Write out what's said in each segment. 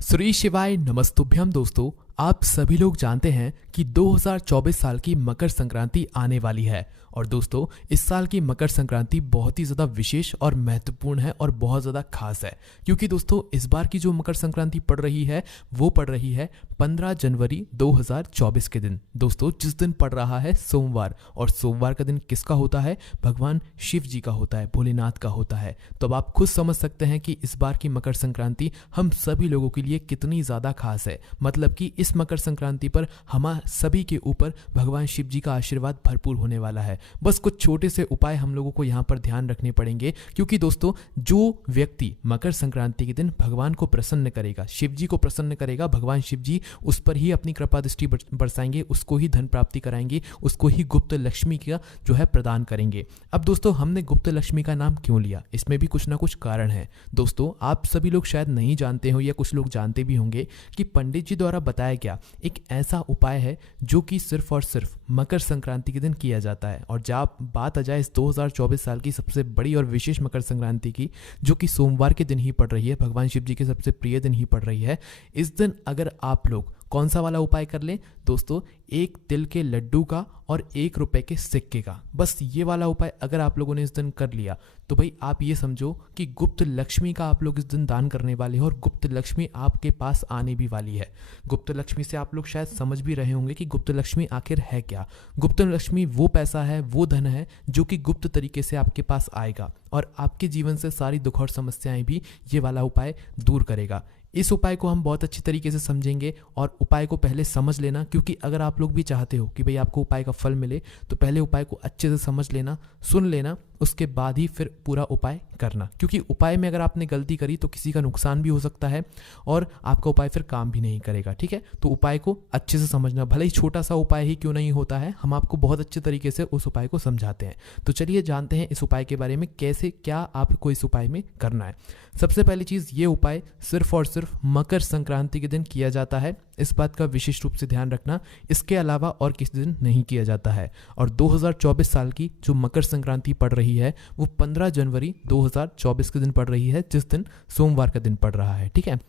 श्री शिवाय नमस्तुभ्यम दोस्तों। आप सभी लोग जानते हैं कि 2024 साल की मकर संक्रांति आने वाली है और दोस्तों इस साल की मकर संक्रांति बहुत ही ज़्यादा विशेष और महत्वपूर्ण है और बहुत ज़्यादा खास है क्योंकि दोस्तों इस बार की जो मकर संक्रांति पड़ रही है वो पड़ रही है 15 जनवरी 2024 के दिन। दोस्तों जिस दिन पड़ रहा है सोमवार, और सोमवार का दिन किसका होता है? भगवान शिव जी का होता है, भोलेनाथ का होता है। तो अब आप खुद समझ सकते हैं कि इस बार की मकर संक्रांति हम सभी लोगों के लिए कितनी ज़्यादा खास है। मतलब कि इस मकर संक्रांति पर हम सभी के ऊपर भगवान शिव जी का आशीर्वाद भरपूर होने वाला है। बस कुछ छोटे से उपाय हम लोगों को यहाँ पर ध्यान रखने पड़ेंगे क्योंकि दोस्तों जो व्यक्ति मकर संक्रांति के दिन भगवान को प्रसन्न करेगा, शिव जी को प्रसन्न करेगा, भगवान शिव जी उस पर ही अपनी कृपा दृष्टि बरसाएंगे, उसको ही धन प्राप्ति कराएंगे, उसको ही गुप्त लक्ष्मी का जो है प्रदान करेंगे। अब दोस्तों हमने गुप्त लक्ष्मी का नाम क्यों लिया? इसमें भी कुछ ना कुछ कारण है। दोस्तों आप सभी लोग शायद नहीं जानते हो या कुछ लोग जानते भी होंगे कि पंडित जी द्वारा बताया गया एक ऐसा उपाय है जो कि सिर्फ और सिर्फ मकर संक्रांति के दिन किया जाता है। और जब बात आ जाए इस 2024 साल की सबसे बड़ी और विशेष मकर संक्रांति की, जो कि सोमवार के दिन ही पड़ रही है, भगवान शिव जी के सबसे प्रिय दिन ही पड़ रही है, इस दिन अगर आप लोग कौन सा वाला उपाय कर लें दोस्तों? एक तिल के लड्डू का और 1 रुपए के सिक्के का, बस ये वाला उपाय अगर आप लोगों ने इस दिन कर लिया तो भाई आप ये समझो कि गुप्त लक्ष्मी का आप लोग इस दिन दान करने वाले हो और गुप्त लक्ष्मी आपके पास आने भी वाली है। गुप्त लक्ष्मी से आप लोग शायद समझ भी रहे होंगे कि गुप्त लक्ष्मी आखिर है क्या। गुप्त लक्ष्मी वो पैसा है, वो धन है जो कि गुप्त तरीके से आपके पास आएगा और आपके जीवन से सारी दुख और समस्याएं भी ये वाला उपाय दूर करेगा। इस उपाय को हम बहुत अच्छी तरीके से समझेंगे और उपाय को पहले समझ लेना, क्योंकि अगर आप लोग भी चाहते हो कि भाई आपको उपाय का फल मिले तो पहले उपाय को अच्छे से समझ लेना, सुन लेना, उसके बाद ही फिर पूरा उपाय करना। क्योंकि उपाय में अगर आपने गलती करी तो किसी का नुकसान भी हो सकता है और आपका उपाय फिर काम भी नहीं करेगा। ठीक है, तो उपाय को अच्छे से समझना, भले ही छोटा सा उपाय ही क्यों नहीं होता है, हम आपको बहुत अच्छे तरीके से उस उपाय को समझाते हैं। तो चलिए जानते हैं इस उपाय के बारे में, कैसे क्या आपको इस उपाय में करना है। सबसे पहली चीज़, ये उपाय सिर्फ और सिर्फ मकर संक्रांति के दिन किया जाता है। इस बात का विशेष रूप से ध्यान रखना, इसके अलावा और किसी दिन नहीं किया जाता है। और 2024 साल की जो मकर संक्रांति पड़ रही है वो 15 जनवरी 2024 के दिन पड़ रही है, जिस दिन सोमवार का दिन पड़ रहा है। ठीक है,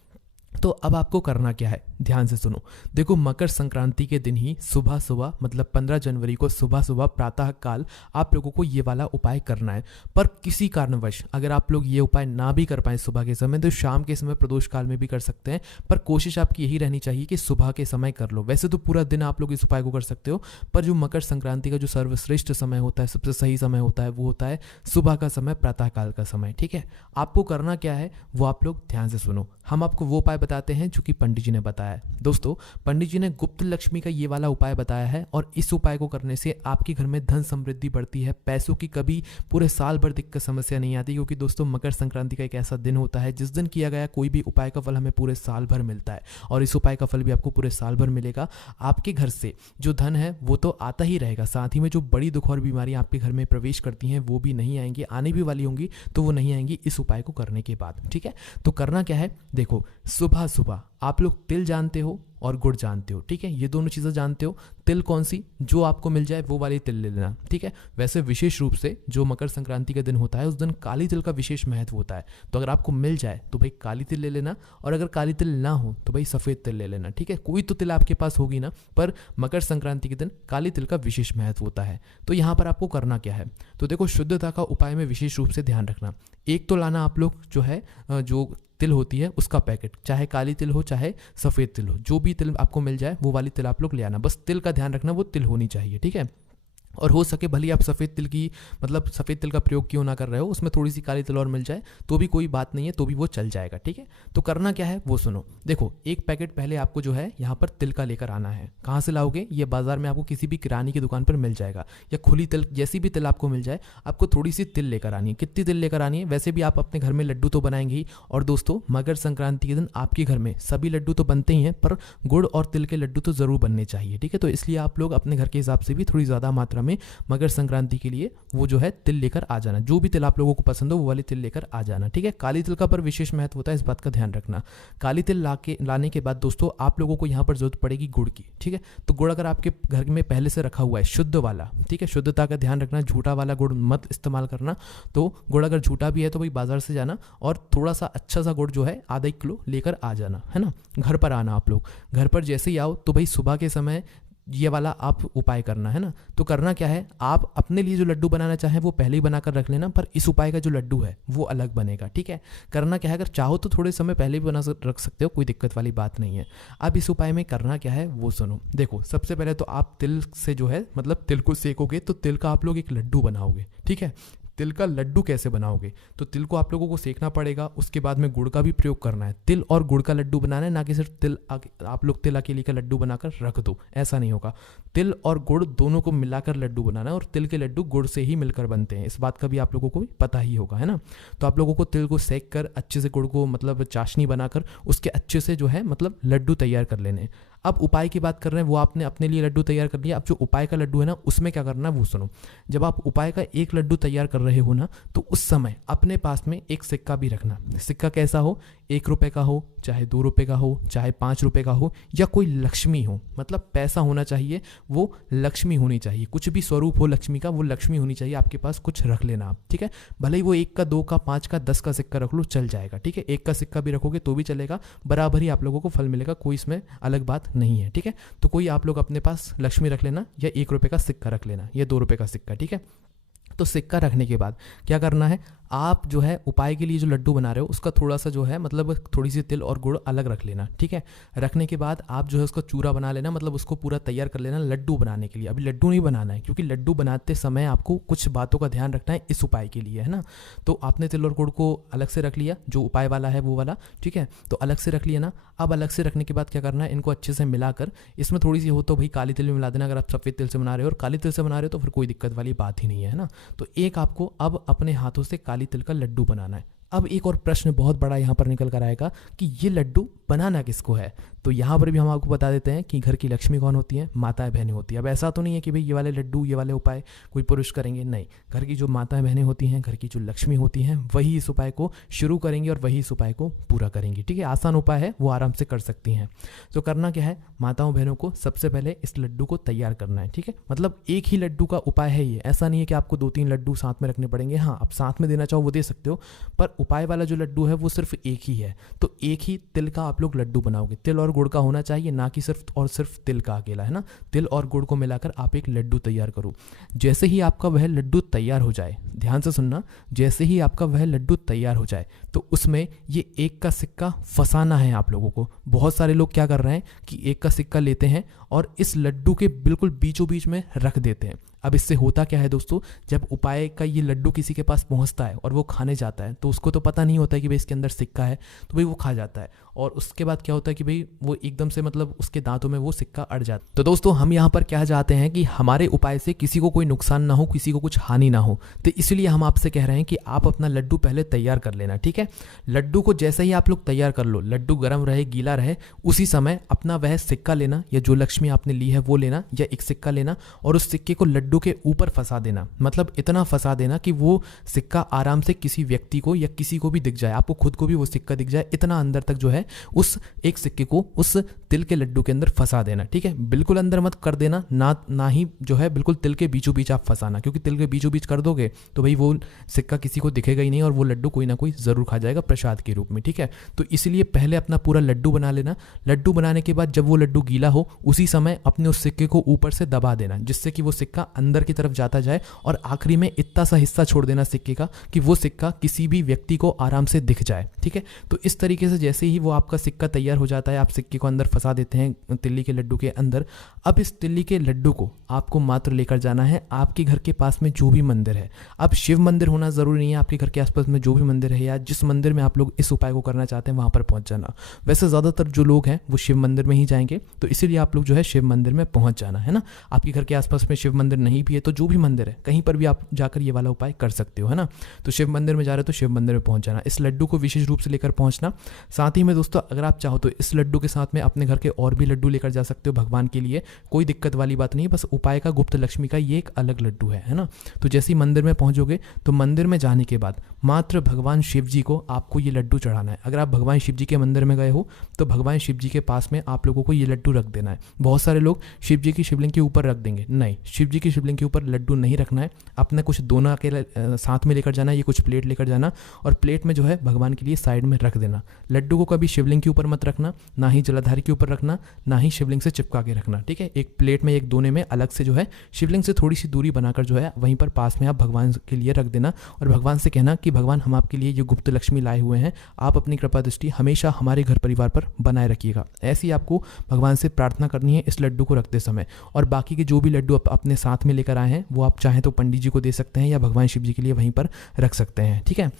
तो अब आपको करना क्या है, ध्यान से सुनो। देखो मकर संक्रांति के दिन ही सुबह सुबह, मतलब 15 जनवरी को सुबह सुबह प्रातः काल आप लोगों को ये वाला उपाय करना है। पर किसी कारणवश अगर आप लोग ये उपाय ना भी कर पाए सुबह के समय तो शाम के समय प्रदोष काल में भी कर सकते हैं, पर कोशिश आपकी यही रहनी चाहिए कि सुबह के समय कर लो। वैसे तो पूरा दिन आप लोग इस उपाय को कर सकते हो, पर जो मकर संक्रांति का जो सर्वश्रेष्ठ समय होता है, सबसे सही समय होता है, वो होता है सुबह का समय, प्रातः काल का समय। ठीक है, आपको करना क्या है वो आप लोग ध्यान से सुनो। हम आपको वो उपाय बताते हैं जो कि पंडित जी ने बताया है। दोस्तों पंडित जी ने गुप्त लक्ष्मी का ये वाला उपाय बताया है और इस उपाय को करने से आपके घर में धन समृद्धि बढ़ती है, पैसों की कभी पूरे साल भर दिक्कत समस्या नहीं आती। क्योंकि दोस्तों मकर संक्रांति का एक ऐसा दिन होता है जिस दिन किया गया कोई भी उपाय का फल हमें पूरे साल भर मिलता है और इस उपाय का फल भी आपको पूरे साल भर मिलेगा। आपके घर से जो धन है वो तो आता ही रहेगा, साथ ही में जो बड़ी दुख और बीमारियां आपके घर में प्रवेश करती हैं वो भी नहीं आएंगी, आने भी वाली होंगी तो वो नहीं आएंगी इस उपाय को करने के बाद। ठीक है, तो करना क्या है, देखो सुबह सुबह आप लोग तिल जानते हो और गुड़ जानते हो। ठीक है, ये दोनों चीज़ें जानते हो। तिल कौन सी, जो आपको मिल जाए वो वाली तिल ले लेना। ठीक है, वैसे विशेष रूप से जो मकर संक्रांति का दिन होता है उस दिन काली तिल का विशेष महत्व होता है, तो अगर आपको मिल जाए तो भाई काली तिल ले लेना, और अगर काली तिल ना हो तो भाई सफ़ेद तिल ले लेना। ठीक है, कोई तो तिल आपके पास होगी ना, पर मकर संक्रांति के दिन काली तिल का विशेष महत्व होता है। तो यहाँ पर आपको करना क्या है, तो देखो शुद्धता का उपाय में विशेष रूप से ध्यान रखना। एक तो लाना आप लोग जो है जो तिल होती है उसका पैकेट, चाहे काली तिल हो चाहे सफ़ेद तिल हो, जो भी तिल आपको मिल जाए वो वाली तिल आप लोग ले आना। बस तिल का ध्यान रखना, वो तिल होनी चाहिए। ठीक है, और हो सके भले आप सफ़ेद तिल की, मतलब सफ़ेद तिल का प्रयोग क्यों ना कर रहे हो, उसमें थोड़ी सी काली तिल और मिल जाए तो भी कोई बात नहीं है, तो भी वो चल जाएगा। ठीक है, तो करना क्या है वो सुनो। देखो एक पैकेट पहले आपको जो है यहाँ पर तिल का लेकर आना है। कहाँ से लाओगे, ये बाजार में आपको किसी भी किराने की दुकान पर मिल जाएगा, या खुली तिल, जैसी भी तिल आपको मिल जाए आपको थोड़ी सी तिल लेकर आनी है। कितनी तिल लेकर आनी है, वैसे भी आप अपने घर में लड्डू तो बनाएंगे ही, और दोस्तों मकर संक्रांति के दिन आपके घर में सभी लड्डू तो बनते ही हैं, पर गुड़ और तिल के लड्डू तो ज़रूर बनने चाहिए। ठीक है, तो इसलिए आप लोग अपने घर के हिसाब से भी थोड़ी ज़्यादा मात्रा मात्रा में मकर संक्रांति के लिए वो जो है तिल लेकर आ जाना। जो भी तिल आप लोगों को पसंद हो वो वाले तिल लेकर आ जाना, ठीक है। काली तिल का पर विशेष महत्व होता है, इस बात का ध्यान रखना। काली तिल लाने के बाद दोस्तों आप लोगों को यहाँ पर जरूरत पड़ेगी गुड़ की, ठीक है। तो गुड़ अगर आपके घर में पहले से रखा हुआ है शुद्ध वाला, ठीक है, शुद्धता का ध्यान रखना, झूठा वाला गुड़ मत इस्तेमाल करना। तो गुड़ अगर झूठा भी है तो भाई बाजार से जाना और थोड़ा सा अच्छा सा गुड़ जो है आधा 1 किलो लेकर आ जाना, है ना। घर पर आना आप लोग, घर पर जैसे ही आओ तो भाई सुबह के समय ये वाला आप उपाय करना, है ना। तो करना क्या है, आप अपने लिए जो लड्डू बनाना चाहें वो पहले ही बनाकर रख लेना, पर इस उपाय का जो लड्डू है वो अलग बनेगा, ठीक है। करना क्या है, अगर चाहो तो थोड़े समय पहले भी रख सकते हो, कोई दिक्कत वाली बात नहीं है। अब इस उपाय में करना क्या है वो सुनो। देखो सबसे पहले तो आप तिल से जो है मतलब तिल को सेकोगे तो तिल का आप लोग एक लड्डू बनाओगे, ठीक है। तिल का लड्डू कैसे बनाओगे, तो तिल को आप लोगों को सेकना पड़ेगा, उसके बाद में गुड़ का भी प्रयोग करना है। तिल और गुड़ का लड्डू बनाना है, ना कि सिर्फ आप लोग तिल अकेले का लड्डू बनाकर रख दो, ऐसा नहीं होगा। तिल और गुड़ दोनों को मिलाकर लड्डू बनाना है, और तिल के लड्डू गुड़ से ही मिलकर बनते हैं, इस बात का भी आप लोगों को भी पता ही होगा, है ना। तो आप लोगों को तिल को सेक कर अच्छे से गुड़ को मतलब चाशनी बनाकर उसके अच्छे से जो है मतलब लड्डू तैयार कर लेने। अब उपाय की बात कर रहे हैं, वो आपने अपने लिए लड्डू तैयार कर लिया। अब जो उपाय का लड्डू है ना उसमें क्या करना है वो सुनो। जब आप उपाय का एक लड्डू तैयार कर रहे हो ना तो उस समय अपने पास में एक सिक्का भी रखना। सिक्का कैसा हो, 1 रुपये का हो, चाहे 2 रुपये का हो, चाहे 5 रुपये का हो, या कोई लक्ष्मी हो, मतलब पैसा होना चाहिए, वो लक्ष्मी होनी चाहिए, कुछ भी स्वरूप हो लक्ष्मी का, वो लक्ष्मी होनी चाहिए आपके पास, कुछ रख लेना आप, ठीक है। भले ही वो 1 का, 2 का, 5 का, 10 का सिक्का रख लो, चल जाएगा, ठीक है। 1 का सिक्का भी रखोगे तो भी चलेगा, बराबर ही आप लोगों को फल मिलेगा, कोई इसमें अलग बात नहीं है, ठीक है। तो कोई आप लोग अपने पास लक्ष्मी रख लेना, या 1 रुपये का सिक्का रख लेना, या 2 रुपये का सिक्का, ठीक है। तो सिक्का रखने के बाद क्या करना है, आप जो है उपाय के लिए जो लड्डू बना रहे हो उसका थोड़ा सा जो है मतलब थोड़ी सी तिल और गुड़ अलग रख लेना, ठीक है। रखने के बाद आप जो है उसका चूरा बना लेना, मतलब उसको पूरा तैयार कर लेना लड्डू बनाने के लिए। अभी लड्डू नहीं बनाना है, क्योंकि लड्डू बनाते समय आपको कुछ बातों का ध्यान रखना है इस उपाय के लिए, है ना। तो आपने तिल और गुड़ को अलग से रख लिया, जो उपाय वाला है वो वाला, ठीक है। तो अलग से रख लिया ना। अब अलग से रखने के बाद क्या करना है, इनको अच्छे से मिलाकर, इसमें थोड़ी सी हो तो भाई काली तिल भी मिला देना, अगर आप सफ़ेद तिल से बना रहे हो और काली तिल से बना रहे हो तो फिर कोई दिक्कत वाली बात ही नहीं है ना। तो एक आपको अब अपने हाथों से काली तिल का लड्डू बनाना है। अब एक और प्रश्न बहुत बड़ा यहाँ पर निकल कर आएगा कि ये लड्डू बनाना किसको है। तो यहाँ पर भी हम आपको बता देते हैं कि घर की लक्ष्मी कौन होती है, माताएं बहनें होती है। अब ऐसा तो नहीं है कि भाई ये वाले लड्डू ये वाले उपाय कोई पुरुष करेंगे, नहीं, घर की जो माताएं बहनें होती हैं, घर की जो लक्ष्मी होती हैं, वही इस उपाय को शुरू करेंगे और वही इस उपाय को पूरा करेंगे, ठीक है। आसान उपाय है, वो आराम से कर सकती हैं। तो करना क्या है, माताओं बहनों को सबसे पहले इस लड्डू को तैयार करना है, ठीक है। मतलब एक ही लड्डू का उपाय है ये, ऐसा नहीं है कि आपको 2-3 लड्डू साथ में रखने पड़ेंगे। हाँ, आप साथ में देना चाहो वो दे सकते हो, पर उपाय वाला जो लड्डू है वो सिर्फ एक ही है। तो एक ही तिल का आप लोग लड्डू बनाओगे, तिल और गुड़ का होना चाहिए, ना कि सिर्फ और सिर्फ तिल का अकेला, है ना। तिल और गुड़ को मिलाकर आप एक लड्डू तैयार करो। जैसे ही आपका वह लड्डू तैयार हो जाए, ध्यान से सुनना, जैसे ही आपका वह लड्डू तैयार हो जाए तो उसमें ये 1 का सिक्का फंसाना है आप लोगों को। बहुत सारे लोग क्या कर रहे हैं कि 1 का सिक्का लेते हैं और इस लड्डू के बिल्कुल बीचों बीच में रख देते हैं। अब इससे होता क्या है दोस्तों, जब उपाय का ये लड्डू किसी के पास पहुंचता है और वो खाने जाता है तो उसको तो पता नहीं होता है कि भाई इसके अंदर सिक्का है, तो भाई वो खा जाता है, और उसके बाद क्या होता है कि भाई वो एकदम से मतलब उसके दांतों में वो सिक्का अड़ जाता है। तो दोस्तों हम यहाँ पर क्या चाहते हैं कि हमारे उपाय से किसी को कोई नुकसान ना हो, किसी को कुछ हानि ना हो, तो इसलिए हम आपसे कह रहे हैं कि आप अपना लड्डू पहले तैयार कर लेना, ठीक है। लड्डू को जैसे ही आप लोग तैयार कर लो, लड्डू गर्म रहे गीला रहे, उसी समय अपना वह सिक्का लेना, या जो लक्ष्मी आपने ली है वो लेना, या एक सिक्का लेना और उस सिक्के को लड्डू के ऊपर फंसा देना। मतलब इतना फंसा देना कि वो सिक्का आराम से किसी व्यक्ति को या किसी को भी दिख जाए, आपको खुद को भी वो सिक्का दिख जाए, इतना अंदर तक जो है उस एक सिक्के को उस तिल के लड्डू के अंदर फंसा देना, ठीक है। बिल्कुल अंदर मत कर देना, ना ही जो है बिल्कुल तिल के बीचों बीच आप फंसाना, क्योंकि तिल के बीचों बीच कर दोगे तो भाई वो सिक्का किसी को दिखेगा ही नहीं और वो लड्डू कोई ना कोई जरूर खा जाएगा प्रसाद के रूप में, ठीक है। तो इसलिए पहले अपना पूरा लड्डू बना लेना। लड्डू बनाने के बाद जब वो लड्डू गीला हो उसी समय अपने उस सिक्के को ऊपर से दबा देना, जिससे कि वो सिक्का अंदर की तरफ जाता जाए, और आखिरी में इतना सा हिस्सा छोड़ देना सिक्के का कि वो सिक्का किसी भी व्यक्ति को आराम से दिख जाए, ठीक है। तो इस तरीके से जैसे ही वो आपका सिक्का तैयार हो जाता है, आप सिक्के को अंदर फंसा देते हैं तिल्ली के लड्डू के अंदर। अब इस तिल्ली के लड्डू को आपको मात्र लेकर जाना है आपके घर के पास में जो भी मंदिर है। अब शिव मंदिर होना जरूरी नहीं है, आपके घर के आसपास में जो भी मंदिर है या जिस जिस मंदिर में आप लोग इस उपाय को करना चाहते हैं वहाँ पर पहुँच जाना। वैसे ज़्यादातर जो लोग हैं वो शिव मंदिर में ही जाएंगे, तो इसीलिए आप लोग जो है शिव मंदिर में पहुँच जाना, है ना। आपके घर के आसपास में शिव मंदिर नहीं भी है तो जो भी मंदिर है कहीं पर भी आप जाकर ये वाला उपाय कर सकते हो, है ना। तो शिव मंदिर में जा रहे हो तो शिव मंदिर में पहुँच जाना, इस लड्डू को विशेष रूप से लेकर पहुँचना। साथ ही में दोस्तों अगर आप चाहो तो इस लड्डू के साथ में अपने घर के और भी लड्डू लेकर जा सकते हो भगवान के लिए, कोई दिक्कत वाली बात नहीं है। बस उपाय का गुप्त लक्ष्मी का ये एक अलग लड्डू है ना। तो जैसे ही मंदिर में पहुंचोगे तो मंदिर में जाने के बाद मात्र भगवान शिव जी को आपको ये लड्डू चढ़ाना है। अगर आप भगवान शिव जी के मंदिर में गए हो तो भगवान शिव जी के पास में आप लोगों को ये लड्डू रख देना है। बहुत सारे लोग शिव जी की शिवलिंग के ऊपर रख देंगे, नहीं, शिव जी की शिवलिंग के ऊपर लड्डू नहीं रखना है। अपने कुछ दोना के साथ में लेकर जाना, ये कुछ प्लेट लेकर जाना और प्लेट में जो है भगवान के लिए साइड में रख देना। लड्डू को कभी शिवलिंग के ऊपर मत रखना, ना ही जलाधारी के ऊपर रखना, ना ही शिवलिंग से चिपका के रखना, ठीक है। एक प्लेट में एक दोने में अलग से जो है शिवलिंग से थोड़ी सी दूरी बनाकर जो है वहीं पर पास में आप भगवान के लिए रख देना और भगवान से कहना कि भगवान हम आपके लिए ये गुप्त लक्ष्मी लाए हुए हैं, आप अपनी कृपा दृष्टि हमेशा हमारे घर परिवार पर बनाए रखिएगा। ऐसी आपको भगवान से प्रार्थना करनी है इस लड्डू को रखते समय। और बाकी के जो भी लड्डू आप अपने साथ में लेकर आए हैं वो आप चाहें तो पंडित जी को दे सकते हैं या भगवान शिव जी के लिए वहीं पर रख सकते हैं, ठीक है।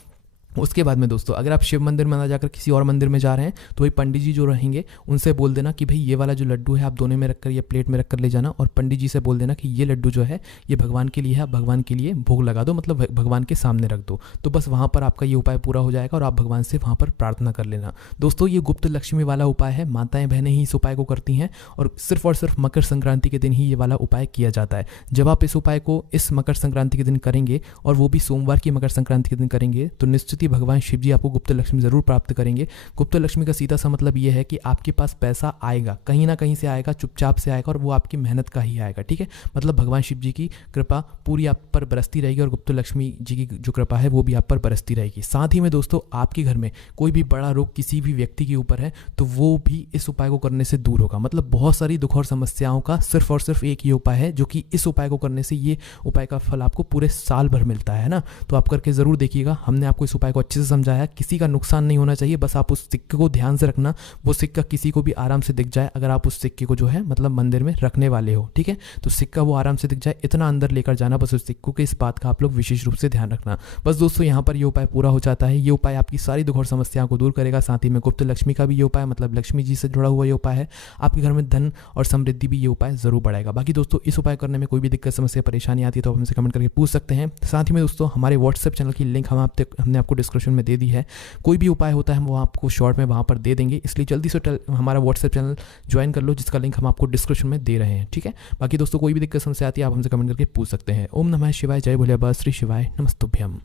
उसके बाद में दोस्तों अगर आप शिव मंदिर में ना जाकर किसी और मंदिर में जा रहे हैं तो वही पंडित जी जो रहेंगे उनसे बोल देना कि भाई ये वाला जो लड्डू है आप दोनों में रखकर या प्लेट में रखकर ले जाना, और पंडित जी से बोल देना कि ये लड्डू जो है ये भगवान के लिए है, आप भगवान के लिए भोग लगा दो, मतलब भगवान के सामने रख दो। तो बस वहाँ पर आपका ये उपाय पूरा हो जाएगा और आप भगवान से वहाँ पर प्रार्थना कर लेना। दोस्तों ये गुप्त लक्ष्मी वाला उपाय है, माताएं बहनें ही इस उपाय को करती हैं और सिर्फ मकर संक्रांति के दिन ही ये वाला उपाय किया जाता है। जब आप इस उपाय को इस मकर संक्रांति के दिन करेंगे और वो भी सोमवार की मकर संक्रांति के दिन करेंगे तो निश्चित ही भगवान शिव जी आपको गुप्त लक्ष्मी जरूर प्राप्त करेंगे। गुप्त लक्ष्मी का सीधा सा मतलब ये है कि आपके पास पैसा आएगा, कहीं ना कहीं से आएगा, चुपचाप से आएगा और वो आपकी मेहनत का ही आएगा, ठीक है। मतलब भगवान शिव जी की कृपा पूरी आप पर बरसती रहेगी और गुप्त लक्ष्मी जी की जो कृपा है वो भी आप पर बरसती रहेगी। साथ ही में दोस्तों आपके घर में कोई भी बड़ा रोग किसी भी व्यक्ति के ऊपर है तो वो भी इस उपाय को करने से दूर होगा। मतलब बहुत सारी दुख और समस्याओं का सिर्फ और सिर्फ एक ही उपाय है जो कि इस उपाय को करने से ये उपाय का फल आपको पूरे साल भर मिलता है ना। तो आप करके जरूर देखिएगा। हमने आपको इस उपाय को अच्छे से समझाया, किसी का नुकसान नहीं होना चाहिए, बस आप उस सिक्के को ध्यान से रखना, वो सिक्का किसी को भी आराम से दिख जाए अगर आप उस सिक्के को जो है मतलब मंदिर में रखने वाले हो, ठीक है। तो सिक्का वो आराम से दिख जाए इतना अंदर लेकर जाना, बस उस सिक्कों के इस बात का आप लोग विशेष रूप से ध्यान रखना। बस दोस्तों यहाँ पर ये उपाय पूरा हो जाता है। ये उपाय आपकी सारी दुख और समस्याओं को दूर करेगा। साथ ही में गुप्त लक्ष्मी का भी ये उपाय मतलब लक्ष्मी जी से जुड़ा हुआ ये उपाय है। आपके घर में धन और समृद्धि भी ये उपाय जरूर बढ़ाएगा। बाकी दोस्तों इस उपाय करने में कोई भी दिक्कत समस्या परेशानी आती है तो आप हमसे कमेंट करके पूछ सकते हैं। साथ ही में दोस्तों हमारे व्हाट्सएप चैनल की लिंक हमने आपको डिस्क्रिप्शन में दे दी है। कोई भी उपाय होता है हम वो आपको शॉर्ट में वहाँ पर दे देंगे, इसलिए जल्दी से हमारा व्हाट्सएप चैनल ज्वाइन कर लो जिसका लिंक हम आपको डिस्क्रिप्शन में दे रहे हैं, ठीक है। बाकी दोस्तों कोई भी दिक्कत समस्या आती है आप हमसे कमेंट करके पूछ सकते हैं। ओम नमः शिवाय, जय भोले बाबा, श्री शिवाय, नमस्तुभ्यम।